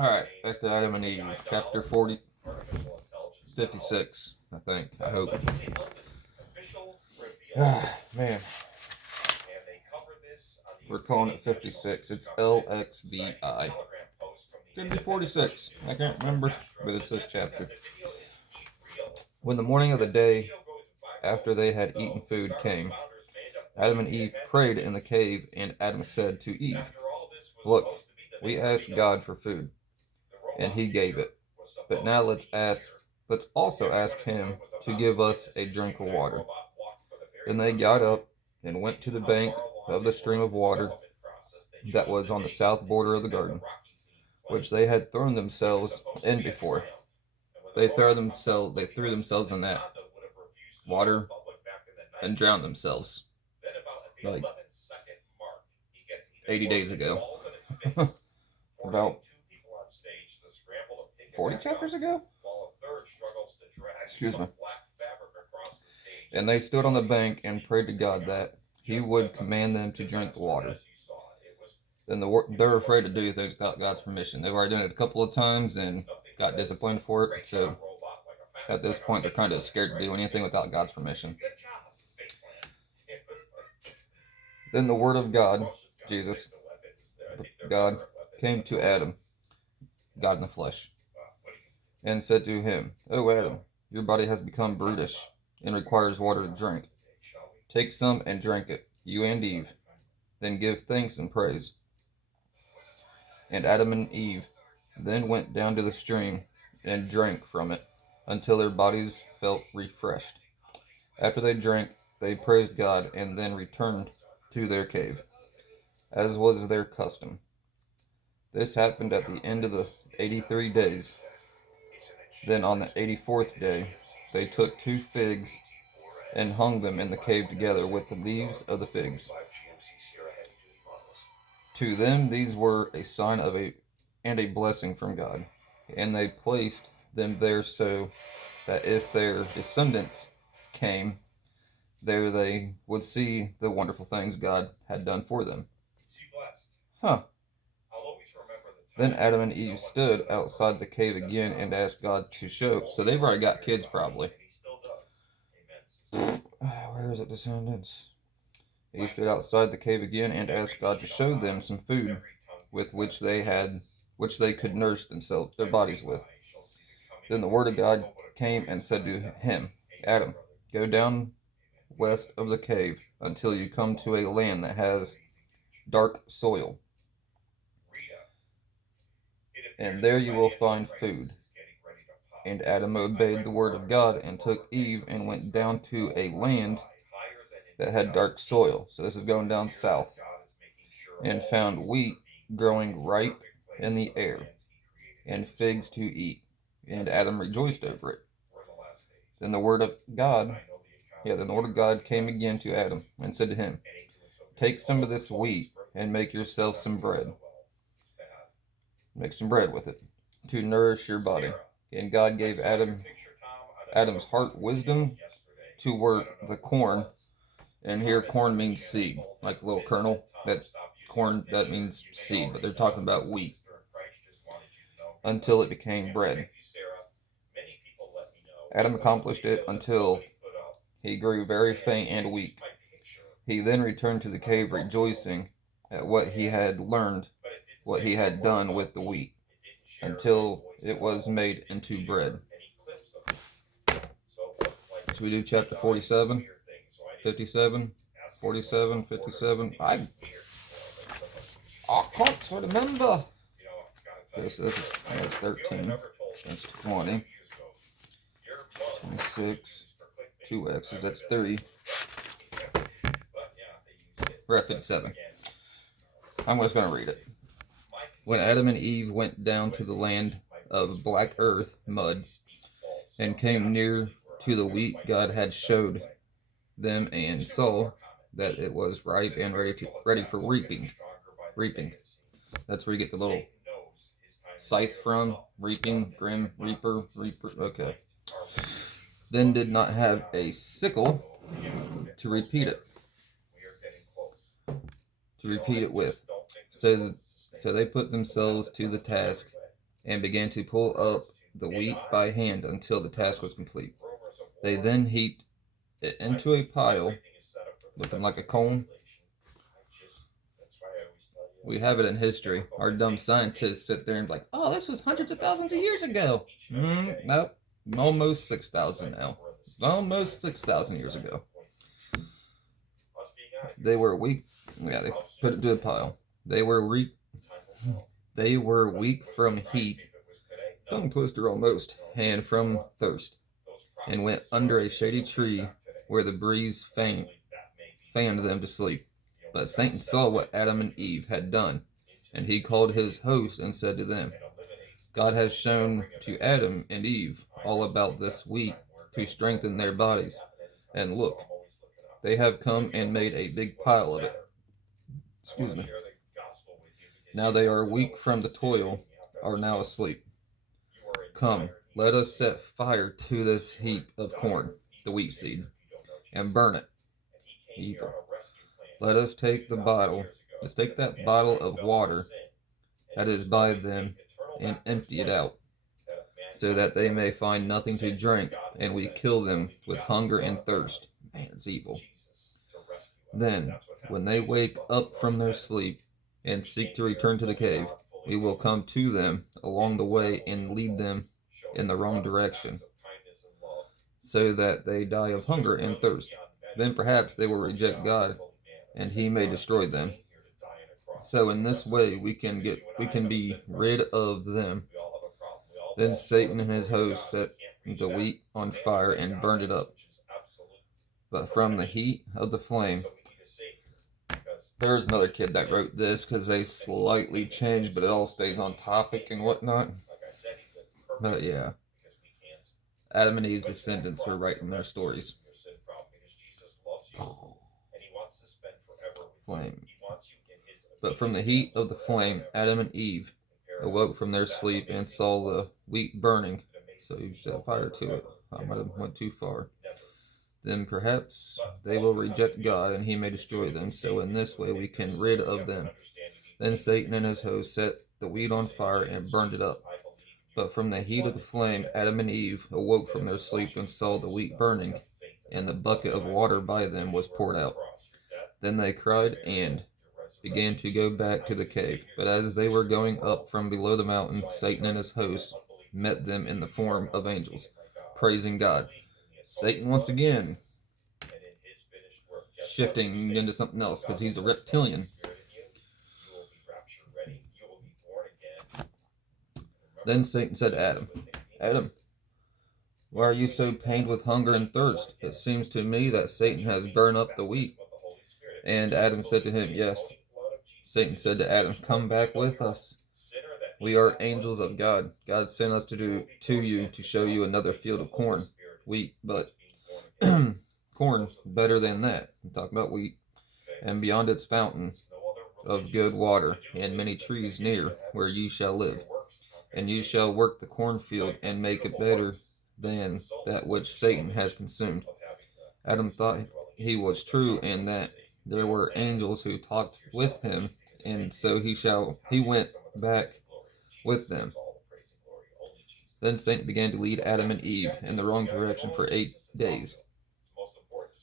Alright, back to Adam and Eve, chapter 56, I think. I hope. Man. We're calling it 56. It's LXVI. Could be 46. I can't remember, but it says chapter. When the morning of the day after they had eaten food came, Adam and Eve prayed in the cave, and Adam said to Eve, "Look, we asked God for food, and he gave it. But now let's also ask him to give us a drink of water." Then they got up and went to the bank of the stream of water that was on the south border of the garden, which they had thrown themselves in before. They threw themselves in that water and drowned themselves like 80 days ago. About 40 chapters ago? Excuse me. And they stood on the bank and prayed to God that he would command them to drink the water. Then they're afraid to do things without God's permission. They've already done it a couple of times and got disciplined for it, so at this point they're kind of scared to do anything without God's permission. Then the word of God, Jesus, God, came to Adam, God in the flesh, and said to him, "O Adam, your body has become brutish and requires water to drink. Take some and drink it, you and Eve. Then give thanks and praise." And Adam and Eve then went down to the stream and drank from it until their bodies felt refreshed. After they drank, they praised God and then returned to their cave, as was their custom. This happened at the end of the 83 days. Then on the 84th day, they took 2 figs and hung them in the cave together with the leaves of the figs. To them these were a sign of a blessing from God, and they placed them there so that if their descendants came there, they would see the wonderful things God had done for them. Huh. Then Adam and Eve stood outside the cave again and asked God to show. So they've already got kids, probably. Where is it, descendants? He stood outside the cave again and asked God to show them some food with which they could nourish their bodies with. Then the word of God came and said to him, "Adam, go down west of the cave until you come to a land that has dark soil, and there you will find food." And Adam obeyed the word of God and took Eve and went down to a land that had dark soil. So this is going down south. And found wheat growing ripe in the air, and figs to eat. And Adam rejoiced over it. Then the word of God came again to Adam and said to him, "Take some of this wheat and make yourself some bread. Make some bread with it to nourish your body." And God gave Adam's heart wisdom to work the corn. And here corn means seed, like a little kernel. That corn, that means seed, but they're talking about wheat. Until it became bread. Adam accomplished it until he grew very faint and weak. He then returned to the cave rejoicing at what he had done with the wheat, until it was made into bread. Should we do chapter 47? 57? 47? 57? I can't remember. Okay, so that's 13. That's 20. 26. 2 X's, that's 3. We're at 57. I'm just going to read it. When Adam and Eve went down to the land of black earth, mud, and came near to the wheat God had showed them, and saw that it was ripe and ready for reaping. That's where you get the little scythe from. Reaping, grim, reaper. Okay. Then did not have a sickle to repeat it with. So they put themselves to the task and began to pull up the wheat by hand until the task was complete. They then heaped it into a pile, looking like a cone. We have it in history. Our dumb scientists sit there and be like, oh, this was hundreds of thousands of years ago. Nope. Almost 6,000 now. Almost 6,000 years ago. They were weak. Yeah, they put it to a pile. They were weak. They were weak from heat, tongue twister almost, and from thirst, and went under a shady tree where the breeze fanned them to sleep. But Satan saw what Adam and Eve had done, and he called his host and said to them, God has shown to Adam and Eve all about this wheat to strengthen their bodies. And look, they have come and made a big pile of it. Excuse me. Now they are weak from the toil, are now asleep. Come, let us set fire to this heap of corn, the wheat seed, and burn it. Evil. Let us take that bottle of water that is by them and empty it out, so that they may find nothing to drink, and we kill them with hunger and thirst. Man, it's evil. Then, when they wake up from their sleep and seek to return to the cave, we will come to them along the way and lead them in the wrong direction, so that they die of hunger and thirst. Then perhaps they will reject God, and he may destroy them. So in this way we can be rid of them. Then Satan and his host set the wheat on fire and burned it up. But from the heat of the flame, there's another kid that wrote this because they slightly changed, but it all stays on topic and whatnot. But yeah, Adam and Eve's descendants were writing their stories. Flame. But from the heat of the flame, Adam and Eve awoke from their sleep and saw the wheat burning. So you set fire to it. I might have went too far. Then perhaps they will reject God, and he may destroy them. So in this way we can rid of them. Then Satan and his host set the wheat on fire and burned it up. But from the heat of the flame, Adam and Eve awoke from their sleep and saw the wheat burning, and the bucket of water by them was poured out. Then they cried and began to go back to the cave. But as they were going up from below the mountain, Satan and his hosts met them in the form of angels, praising God. Satan once again shifting into something else because he's a reptilian. Then Satan said to Adam, Adam, why are you so pained with hunger and thirst? It seems to me that Satan has burned up the wheat. And Adam said to him, yes. Satan said to Adam, come back with us. We are angels of God. God sent us to you to show you another field of corn, wheat, but corn better than that. I'm talking about wheat. And beyond its fountain of good water, and many trees near, where ye shall live. And you shall work the cornfield and make it better than that which Satan has consumed. Adam thought he was true, and that there were angels who talked with him, and so he went back with them. Then Satan began to lead Adam and Eve in the wrong direction for 8 days,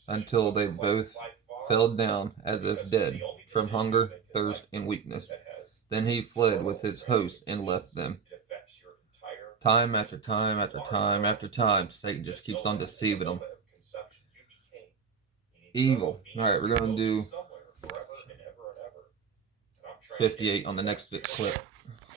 until they both fell down as if dead, from hunger, thirst, and weakness. Then he fled with his host and left them. Time after time after time after time, Satan just keeps on deceiving them. Evil. Alright, we're going to do 58 on the next clip.